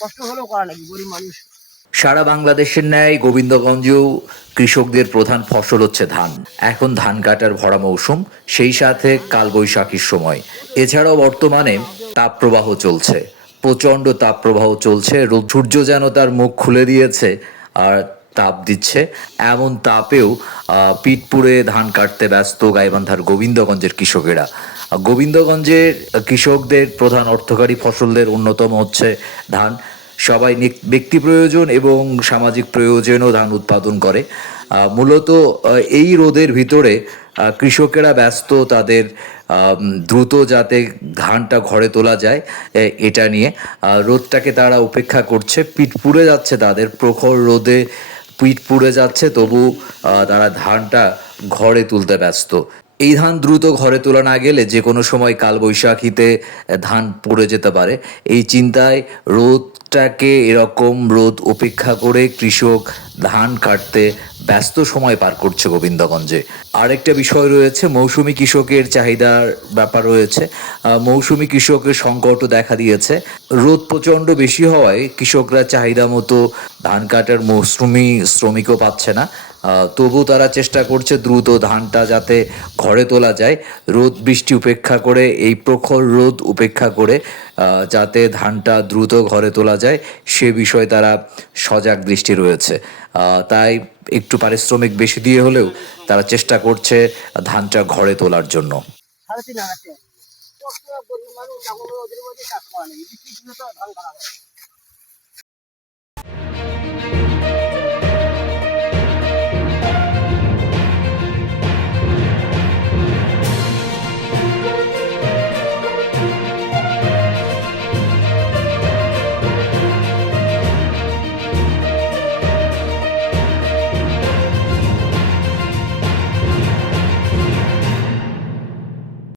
কষ্ট হলেও করা নাকি গরিব মানুষ। সারা বাংলাদেশের ন্যায় গোবিন্দগঞ্জেও কৃষকদের প্রধান ফসল হচ্ছে ধান। এখন ধান কাটার ভরা মৌসুম, সেই সাথে কালবৈশাখীর সময়। এছাড়াও বর্তমানে তাপপ্রবাহ চলছে, প্রচণ্ড তাপপ্রবাহ চলছে। সূর্য যেন তার মুখ খুলে দিয়েছে আর তাপ দিচ্ছে। এমন তাপেও পিঠ পুড়ে ধান কাটতে ব্যস্ত গাইবান্ধার গোবিন্দগঞ্জের কৃষকেরা। গোবিন্দগঞ্জের কৃষকদের প্রধান অর্থকারী ফসলদের অন্যতম হচ্ছে ধান। সবাই ব্যক্তি প্রয়োজন এবং সামাজিক প্রয়োজনেও ধান উৎপাদন করে। মূলত এই রোদের ভিতরে কৃষকেরা ব্যস্ত তাদের দ্রুত যাতে ধানটা ঘরে তোলা যায় এটা নিয়ে। রোদটাকে তারা উপেক্ষা করছে, পিঠ পুড়ে যাচ্ছে তাদের, প্রখর রোদে পিঠ পুড়ে যাচ্ছে, তবু তারা ধানটা ঘরে তুলতে ব্যস্ত। এই ধান দ্রুত ঘরে তোলা না গেলে যে কোনো সময় কালবৈশাখীতে ধান পড়ে যেতে পারে। এই চিন্তায় রোদটাকে, এরকম রোদ উপেক্ষা করে কৃষক ধান কাটতে ব্যস্ত সময় পার করছে গোবিন্দগঞ্জে। আরেকটা বিষয় রয়েছে, মৌসুমি কৃষকের চাহিদার ব্যাপার রয়েছে। মৌসুমি কৃষকের সংকটও দেখা দিয়েছে। রোদ প্রচণ্ড বেশি হওয়ায় কৃষকরা চাহিদা মতো ধান কাটার মৌসুমি শ্রমিকও পাচ্ছে না। তবু তারা চেষ্টা করছে দ্রুত ধানটা যাতে ঘরে তোলা যায়। রোদ বৃষ্টি উপেক্ষা করে, এই প্রখর রোদ উপেক্ষা করে যাতে ধানটা দ্রুত ঘরে তোলা যায় সে বিষয়ে তারা সজাগ দৃষ্টি রয়েছে। তাই একটু পারিশ্রমিক বেশি দিয়ে হলেও তারা চেষ্টা করছে ধানটা ঘরে তোলার জন্য। 3,500 টাকা। কষ্ট গরিব মানুষ এখন ওদের মধ্যে কাজ করা নাকি বৃষ্টির দিনে তো ধান খারাপ হয়।